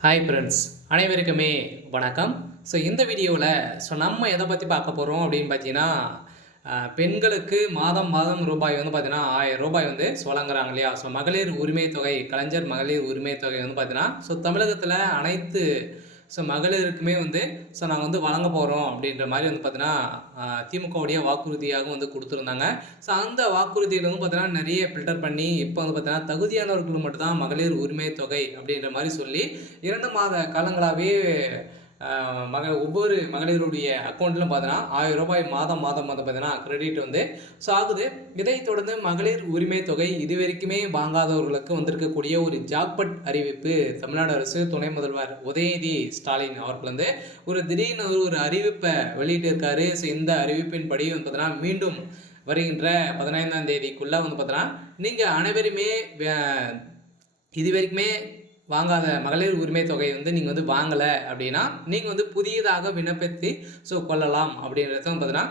Hi friends, அனைவருக்குமே வணக்கம். இந்த வீடியோவில் நம்ம எதை பற்றி பார்க்க போகிறோம் அப்படின்னு பார்த்தீங்கன்னா, பெண்களுக்கு மாதம் மாதம் ரூபாய் வந்து பார்த்தீங்கன்னா ரூ. 1000 வந்து வழங்குறாங்க இல்லையா? மகளிர் உரிமை தொகை, கலைஞர் மகளிர் உரிமை தொகை வந்து பார்த்தீங்கன்னா, தமிழகத்தில் அனைத்து மகளிருக்குமே வந்து நாங்க வந்து வழங்க போறோம் அப்படின்ற மாரி வந்து பார்த்தீங்கன்னா, திமுகவுடைய வாக்குறுதியாக வந்து குடுத்திருந்தாங்க. அந்த வாக்குறுதியில வந்து பார்த்தீங்கன்னா, நெறைய ஃபில்டர் பண்ணி, இப்ப வந்து பார்த்தீங்கன்னா, தகுதியானவர்களுக்கு மட்டும் தான் மகளிர் உரிமை தொகை அப்படின்ற மாரி சொல்லி 2 மாத காலங்களாவே அ ஒவ்வொரு மகளிருடைய அக்கவுண்ட்லும் பார்த்தீங்கன்னா, ரூ. 1000 மாதம் மாதம் வந்து பார்த்தீங்கன்னா, கிரெடிட் வந்து ஆகுது. இதைத் தொடர்ந்து மகளிர் உரிமை தொகை இதுவரைக்குமே வாங்காதவர்களுக்கு வந்திருக்கக்கூடிய ஒரு ஜாக்பாட் அறிவிப்பு தமிழ்நாடு அரசு துணை முதல்வர் உதயநிதி ஸ்டாலின் அவர்கள் வந்து ஒரு திடீர்னு ஒரு அறிவிப்பை வெளியிட்டிருக்காரு. இந்த அறிவிப்பின்படி வந்து பார்த்தீங்கன்னா, மீண்டும் வருகின்ற 15ஆம் தேதிக்குள்ள வந்து பார்த்தீங்கன்னா, நீங்க அனைவருமே இதுவரைக்குமே வாங்காத மகளிர் உரிமை தொகை வந்து நீங்க வந்து வாங்கல அப்படின்னா, நீங்க வந்து புதியதாக விண்ணப்பித்து கொள்ளலாம் அப்படின்றத வந்து பார்த்தீங்கன்னா,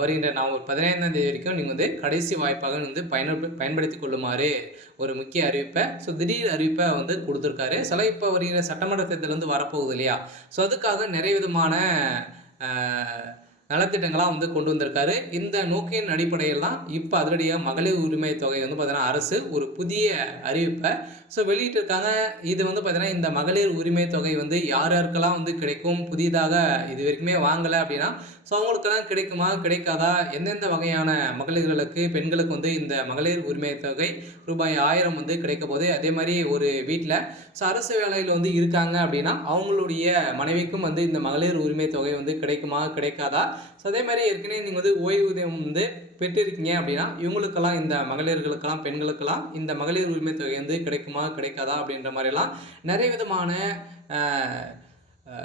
வருகின்ற நவம்பர் 15ஆம் தேதி வரைக்கும் நீங்க வந்து கடைசி வாய்ப்பாக வந்து பயன்படுத்திக் கொள்ளுமாறு ஒரு முக்கிய அறிவிப்பை திடீர் அறிவிப்பை வந்து குடுத்திருக்காரு. இப்போ வருகிற சட்டமன்ற தேர்தல் வந்து வரப்போகுது இல்லையா? அதுக்காக நிறைய விதமான அ நலத்திட்டங்களா வந்து கொண்டு வந்திருக்காரு. இந்த நோக்கின் அடிப்படையில் தான் இப்ப அதிரடியா மகளிர் உரிமை தொகை வந்து பார்த்தீங்கன்னா, அரசு ஒரு புதிய அறிவிப்ப வெளியிட்டிருக்காங்க. இது வந்து பார்த்தீங்கன்னா, இந்த மகளிர் உரிமை தொகை வந்து யார் யாருக்கெல்லாம் வந்து கிடைக்கும்? புதிதாக இதுவரைக்குமே வாங்கல அப்படின்னா, அவங்களுக்கெல்லாம் கிடைக்குமா? கிடைக்காதா? எந்தெந்த வகையான மகளிர்களுக்கு, பெண்களுக்கு வந்து இந்த மகளிர் உரிமை தொகை ரூபாய் 1000 வந்து கிடைக்கப்போகுது. அதே மாரி ஒரு வீட்ல அரசு வேலையில வந்து இருக்காங்க அப்படின்னா, அவங்களுடைய மனைவிக்கும் வந்து இந்த மகளிர் உரிமை தொகை வந்து கிடைக்குமா? கிடைக்காதா? அதே மாரி ஏற்கனவே நீங்க வந்து ஓய்வூதியம் வந்து பெற்றிருக்கீங்க அப்படின்னா, இவங்களுக்கெல்லாம் இந்த மகளிர்களுக்கெல்லாம், பெண்களுக்கெல்லாம் இந்த மகளிர் உரிமை தொகை வந்து கிடைக்குமா? கிடைக்காதா? அப்படின்ற மாரிலாம் நெறைய விதமான அ அ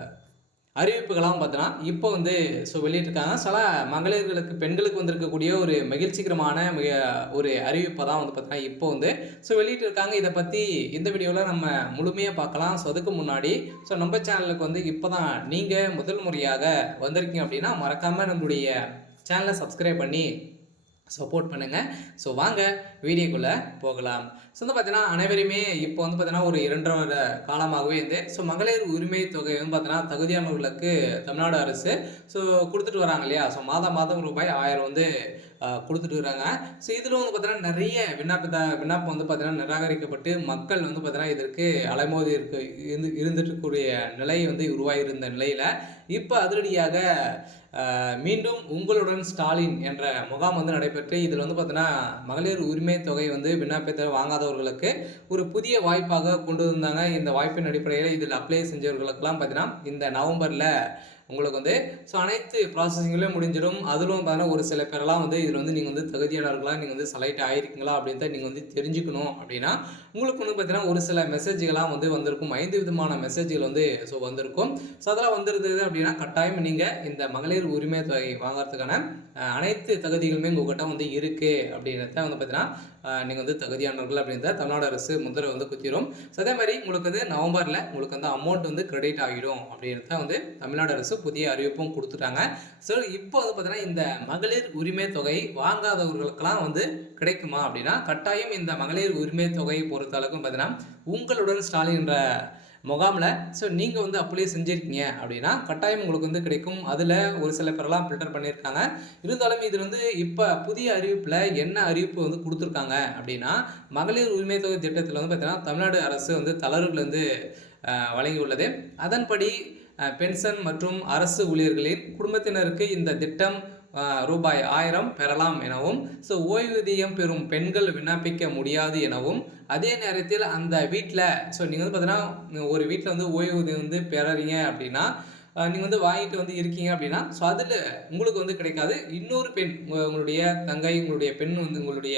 அறிவிப்புகள்லாம் பார்த்தீங்கன்னா, இப்போ வந்து வெளியிட்டிருக்காங்க. சில மகளிர்களுக்கு, பெண்களுக்கு வந்திருக்கக்கூடிய ஒரு மகிழ்ச்சிகரமான ஒரு அறிவிப்ப தான் வந்து பார்த்தீங்கன்னா, இப்போ வந்து வெளியிட்டிருக்காங்க. இத பத்தி இந்த வீடியோல நம்ம முழுமையா பார்க்கலாம். அதுக்கு முன்னாடி நம்ம சேனலுக்கு வந்து இப்போ தான் நீங்க முதல் முறையாக வந்திருக்கீங்க அப்படின்னா, மறக்காம நம்மளுடைய சேனலை சப்ஸ்கிரைப் பண்ணி சப்போர்ட் பண்ணுங்க. வாங்க வீடியோக்குள்ள போகலாம். வந்து பார்த்தீங்கன்னா, அனைவருமே இப்போ வந்து பார்த்தீங்கன்னா, ஒரு 2 1/2 வருட காலமாகவே வந்து மகளிர் உரிமை தொகை வந்து பார்த்தீங்கன்னா, தகுதியானவர்களுக்கு தமிழ்நாடு அரசு குடுத்துட்டு வராங்க இல்லையா? மாதம் மாதம் ரூபாய் 1000 வந்து குடுத்துட்டு வராங்க. இதில வந்து பார்த்தீங்கன்னா, நெறைய விண்ணப்பம் வந்து பார்த்தீங்கன்னா, நிராகரிக்கப்பட்டு மக்கள் வந்து பார்த்தீங்கன்னா, இதற்கு அலைமோதி இருந்துட்டு இருக்கக்கூடிய நிலை வந்து உருவாகியிருந்த நிலையில, இப்ப அதிரடியாக மீண்டும் உங்களுடன் ஸ்டாலின் என்ற முகாம் வந்து நடைபெற்று, இதில் வந்து பார்த்தீங்கன்னா, மகளிர் உரிமை தொகை வந்து விண்ணப்பத்தை வாங்காதவர்களுக்கு ஒரு புதிய வாய்ப்பாக கொண்டு வந்தாங்க. இந்த வாய்ப்பின் அடிப்படையில் இதில் அப்ளை செஞ்சவர்களுக்கெல்லாம் பார்த்தீங்கன்னா, இந்த நவம்பர்ல உங்களுக்கு வந்து அனைத்து ப்ராசஸிங்லேயும் முடிஞ்சிடும். அதிலும் பார்த்தீங்கன்னா, ஒரு சில பேரெல்லாம் வந்து இதில் வந்து நீங்கள் வந்து தகுதியானவர்களா, நீங்கள் வந்து செலக்ட் ஆகியிருக்கீங்களா அப்படின்றத நீங்கள் வந்து தெரிஞ்சுக்கணும் அப்படின்னா, உங்களுக்கு வந்து பார்த்தீங்கன்னா, ஒரு சில மெசேஜ்கள்லாம் வந்து வந்திருக்கும். 5 விதமான மெசேஜ்கள் வந்து வந்திருக்கும். அதெல்லாம் வந்திருந்தது அப்படின்னா, கட்டாயம் நீங்கள் இந்த மகளிர் உரிமை தொகை வாங்குறதுக்கான அனைத்து தகுதிகளுமே உங்ககிட்ட வந்து இருக்கு அப்படின்றத வந்து பார்த்தீங்கன்னா, நீங்கள் வந்து தகுதியானவர்கள் அப்படின்றத தமிழ்நாடு அரசு முத்திரை வந்து குத்திரும். அதே மாதிரி உங்களுக்கு வந்து நவம்பர்ல உங்களுக்கு வந்து அமௌண்ட் வந்து கிரெடிட் ஆகிடும் அப்படின்றத வந்து தமிழ்நாடு அரசு புதிய அறிவிப்பும் குடுத்துட்டாங்க. இப்போ வந்து பார்த்தீங்கன்னா, இந்த மகளிர் உரிமை தொகை வாங்காதவர்களுக்கெல்லாம் வந்து கிடைக்குமா அப்படின்னா, கட்டாயம் இந்த மகளிர் உரிமை தொகையை பொறுத்த அளவுக்கு பார்த்தீங்கன்னா, உங்களுடன் ஸ்டாலின் என்ற முகாம்ல நீங்க வந்து அப்ளை செஞ்சிருக்கீங்க அப்படின்னா, கட்டாயம் உங்களுக்கு வந்து கிடைக்கும். அதுல ஒரு சில பேரெல்லாம் ஃபில்டர் பண்ணியிருக்காங்க. இருந்தாலும் இதில் வந்து இப்ப புதிய அறிவிப்புல என்ன அறிவிப்பு வந்து குடுத்துருக்காங்க அப்படின்னா, மகளிர் உரிமை தொகை திட்டத்தில வந்து பார்த்தீங்கன்னா, தமிழ்நாடு அரசு வந்து தளர்வுகள் வந்து வழங்கியுள்ளது. அதன்படி பென்ஷன் மற்றும் அரசு ஊழியர்களின் குடும்பத்தினருக்கு இந்த திட்டம் ரூபாய் 1000 பெறலாம் எனவும், ஓய்வூதியம் பெறும் பெண்கள் விண்ணப்பிக்க முடியாது எனவும், அதே நேரத்தில் அந்த வீட்ல நீங்க வந்து பார்த்தீங்கன்னா, ஒரு வீட்ல வந்து ஓய்வூதியம் வந்து பெறறீங்க அப்படின்னா, நீங்க வந்து வாங்கிட்டு வந்து இருக்கீங்க அப்படின்னா, அதில உங்களுக்கு வந்து கிடைக்காது. இன்னொரு பெண் உங்களுடைய தங்கை, உங்களுடைய பெண் வந்து உங்களுடைய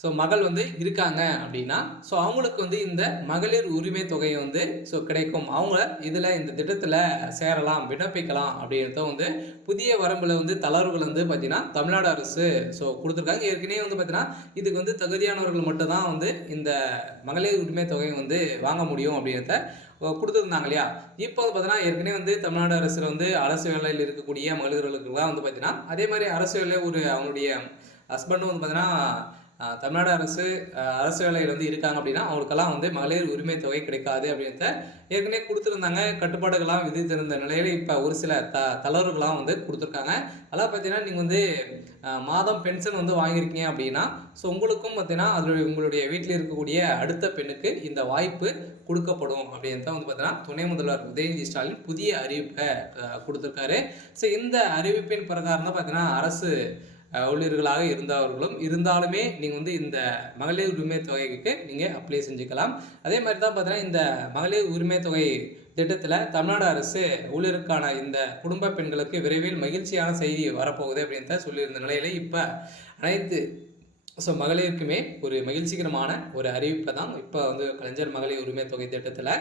ஸோ மகள் வந்து இருக்காங்க அப்படின்னா, அவங்களுக்கு வந்து இந்த மகளிர் உரிமை தொகை வந்து கிடைக்கும். அவங்க இதில இந்த திட்டத்தில சேரலாம், விண்ணப்பிக்கலாம் அப்படின்றத வந்து புதிய வரம்புல வந்து தளர்வுகள் வந்து பார்த்தீங்கன்னா, தமிழ்நாடு அரசு குடுத்துருக்காங்க. ஏற்கனவே வந்து பார்த்தீங்கன்னா, இதுக்கு வந்து தகுதியானவர்கள் மட்டும் தான் வந்து இந்த மகளிர் உரிமை தொகை வந்து வாங்க முடியும் அப்படின்றத குடுத்துருந்தாங்க இல்லையா? இப்போ வந்து பார்த்தீங்கன்னா, ஏற்கனவே வந்து தமிழ்நாடு அரசுல வந்து அரசு வேலையில் இருக்கக்கூடிய மகளிர்களுக்கெல்லாம் வந்து பார்த்தீங்கன்னா, அதே மாரி அரசு வேலை அவங்களுடைய ஹஸ்பண்டும் வந்து பார்த்தீங்கன்னா, தமிழ்நாடு அரசு வேலையில் வந்து இருக்காங்க அப்படின்னா அவங்களுக்கெல்லாம் வந்து மகளிர் உரிமை தொகை கிடைக்காது அப்படின்றத ஏற்கனவே கொடுத்துருந்தாங்க. கட்டுப்பாடுகள்லாம் விதித்திருந்த நிலையில் இப்போ ஒரு சில தளர்வுகள்லாம் வந்து கொடுத்துருக்காங்க. அதெல்லாம் பார்த்தீங்கன்னா நீங்கள் வந்து மாதம் பென்ஷன் வந்து வாங்கியிருக்கீங்க அப்படின்னா ஸோ உங்களுக்கும் பார்த்தீங்கன்னா அதில் உங்களுடைய வீட்டில் இருக்கக்கூடிய அடுத்த பெண்ணுக்கு இந்த வாய்ப்பு கொடுக்கப்படும் அப்படின்னு தான் வந்து பார்த்தீங்கன்னா துணை முதல்வர் உதயநிதி ஸ்டாலின் புதிய அறிவிப்பை கொடுத்துருக்காரு. ஸோ இந்த அறிவிப்பின் பிரகாரம் தான் பார்த்தீங்கன்னா அரசு ஊழியர்களாக இருந்தாலுமே நீங்கள் வந்து இந்த மகளிர் உரிமை தொகைக்கு நீங்கள் அப்ளை செஞ்சுக்கலாம். அதே மாதிரி தான் பார்த்தீங்கன்னா இந்த மகளிர் உரிமை தொகை திட்டத்தில் தமிழ்நாடு அரசு ஊழியருக்கான இந்த குடும்ப பெண்களுக்கு விரைவில் மகிழ்ச்சியான செய்தி வரப்போகுது அப்படின்னு தான் சொல்லியிருந்த நிலையில இப்போ அனைத்து மகளிருக்குமே ஒரு மகிழ்ச்சிகரமான ஒரு அறிவிப்பை தான் இப்போ வந்து கலைஞர் மகளிர் உரிமை தொகை திட்டத்தில்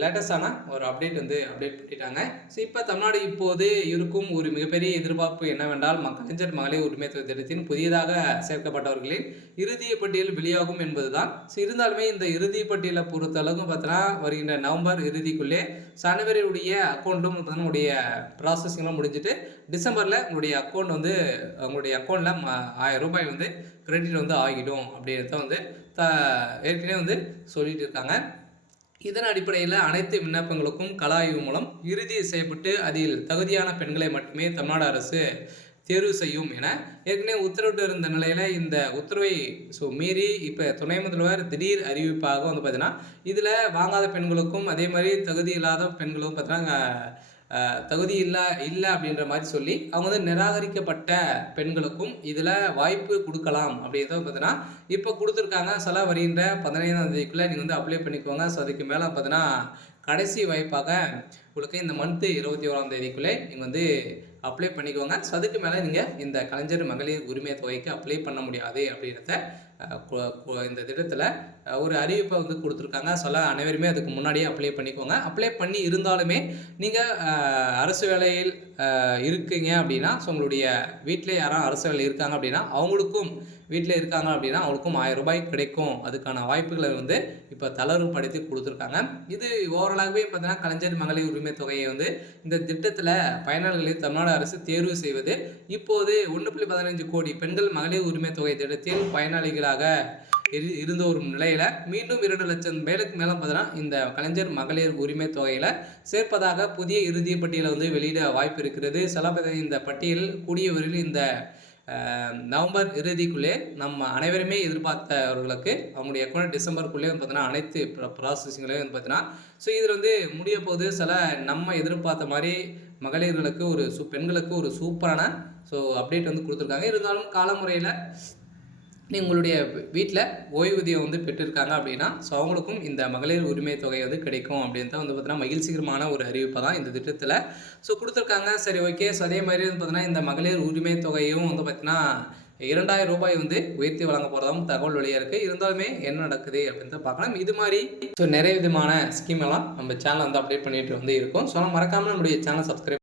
லேட்டஸ்டான ஒரு அப்டேட் பண்ணிட்டாங்க. ஸோ இப்போ தமிழ்நாடு இப்போது இருக்கும் ஒரு மிகப்பெரிய எதிர்பார்ப்பு என்னவென்றால் கலைஞர் மகளிர் உரிமை தொகை திட்டத்தின் புதியதாக சேர்க்கப்பட்டவர்களின் இறுதிய பட்டியல் வெளியாகும் என்பதுதான். ஸோ இருந்தாலுமே இந்த இறுதி பட்டியலை பொறுத்தளவுக்கு பார்த்தோன்னா வருகின்ற நவம்பர் இறுதிக்குள்ளே சனவரியுடைய அக்கௌண்ட்டும் உங்களுடைய ப்ராசஸிங்லாம் முடிஞ்சுட்டு டிசம்பரில் உங்களுடைய அக்கௌண்ட்டில் 1000 ரூபாய் வந்து கிரெடிட் வந்து ஆகிடும் அப்படின்றத வந்து ஏற்கனவே வந்து சொல்லிட்டு இருக்காங்க. இதன் அடிப்படையில் அனைத்து விண்ணப்பங்களுக்கும் கள ஆய்வு மூலம் இறுதி செய்யப்பட்டு அதில் தகுதியான பெண்களை மட்டுமே தமிழ்நாடு அரசு தேர்வு செய்யும் என ஏற்கனவே உத்தரவிட்டு இருந்த நிலையில் இந்த உத்தரவை மீறி இப்போ துணை முதல்வர் திடீர் அறிவிப்பாக வந்து பார்த்தீங்கன்னா இதில் வாங்காத பெண்களுக்கும் அதே மாதிரி தகுதி இல்லாத பெண்களுக்கும் பார்த்தீங்கன்னா தகுதி இல்லை அப்படின்ற மாதிரி சொல்லி அவங்க வந்து நிராகரிக்கப்பட்ட பெண்களுக்கும் இதில் வாய்ப்பு கொடுக்கலாம் அப்படின்றத பார்த்தீங்கன்னா இப்போ கொடுத்துருக்காங்க. சில வருகின்ற 15ஆம் தேதிக்குள்ளே நீங்கள் வந்து அப்ளை பண்ணிக்கோங்க. ஸோ அதுக்கு மேலே பார்த்தீங்கன்னா கடைசி வாய்ப்பாக உங்களுக்கு இந்த மந்த்து 21ஆம் தேதிக்குள்ளே நீங்கள் வந்து அப்ளை பண்ணிக்கோங்க. ஸோ அதுக்கு மேலே நீங்கள் இந்த கலைஞர் மகளிர் உரிமை தொகைக்கு அப்ளை பண்ண முடியாது அப்படின்றத இந்த திட்டத்தில் ஒரு அறிவிப்பை வந்து கொடுத்துருக்காங்க. அனைவருமே அதுக்கு முன்னாடியே அப்ளை பண்ணிக்கோங்க. அப்ளை பண்ணி இருந்தாலுமே நீங்கள் அரசு வேலையில் இருக்கீங்க அப்படின்னா ஸோ உங்களுடைய வீட்டில் யாரும் அரசு வேலையில் இருக்காங்க அப்படின்னா அவங்களுக்கும் வீட்டில் இருக்காங்க அப்படின்னா அவங்களுக்கும் 1000 ரூபாய் கிடைக்கும். அதுக்கான வாய்ப்புகளை வந்து இப்போ தளர்வுபடுத்தி கொடுத்துருக்காங்க. இது ஓவராலாகவே பார்த்தீங்கன்னா கலைஞர் மகளிர் உரிமை தொகையை வந்து இந்த திட்டத்தில் பயனாளிகளை தமிழ்நாடு அரசு தேர்வு செய்வது இப்போது 1.15 கோடி பெண்கள் மகளிர் உரிமை தொகை திட்டத்தில் பயனாளிகளாக இருந்த ஒரு நிலையில மீண்டும் 2 லட்சம் பேருக்கு மேலே பார்த்தீங்கன்னா இந்த கலைஞர் மகளிர் உரிமை தொகையில சேர்ப்பதாக புதிய இறுதி பட்டியலை வந்து வெளியிட வாய்ப்பு இருக்கிறது. இந்த பட்டியல் கூடிய விரைவில் இந்த நவம்பர் இறுதிக்குள்ளே நம்ம அனைவருமே எதிர்பார்த்தவர்களுக்கு அவங்களுடைய அக்கௌண்ட் டிசம்பருக்குள்ளே வந்து பார்த்தீங்கன்னா அனைத்து ப்ராசஸிங்களையும் வந்து பார்த்தீங்கன்னா ஸோ இதில் வந்து முடிய போது நம்ம எதிர்பார்த்த மாதிரி மகளிர்களுக்கு பெண்களுக்கு ஒரு சூப்பரான அப்டேட் வந்து கொடுத்துருக்காங்க. இருந்தாலும் காலமுறையில் உங்களுடைய வீட்டில் ஓய்வூதியம் வந்து பெற்றிருக்காங்க அப்படின்னா ஸோ அவங்களுக்கும் இந்த மகளிர் உரிமை தொகை வந்து கிடைக்கும் அப்படின்னு தான் வந்து பார்த்தீங்கன்னா மகிழ்ச்சிகரமான ஒரு அறிவிப்பை தான் இந்த திட்டத்தில் கொடுத்துருக்காங்க. சரி, ஓகே. ஸோ அதே மாதிரி வந்து பார்த்தீங்கன்னா இந்த மகளிர் உரிமை தொகையும் வந்து பார்த்தீங்கன்னா 2000 ரூபாய் வந்து உயர்த்தி வழங்க போகிறதாகவும் தகவல் வெளியாக இருக்குது. இருந்தாலுமே என்ன நடக்குது அப்படின்னு தான் பார்க்கலாம். இது மாதிரி நிறைய விதமான ஸ்கீம் எல்லாம் நம்ம சேனல் வந்து அப்டேட் பண்ணிட்டு வந்து இருக்கோம். ஸோ மறக்காமல் நம்மளுடைய சேனல் சப்ஸ்கிரைப்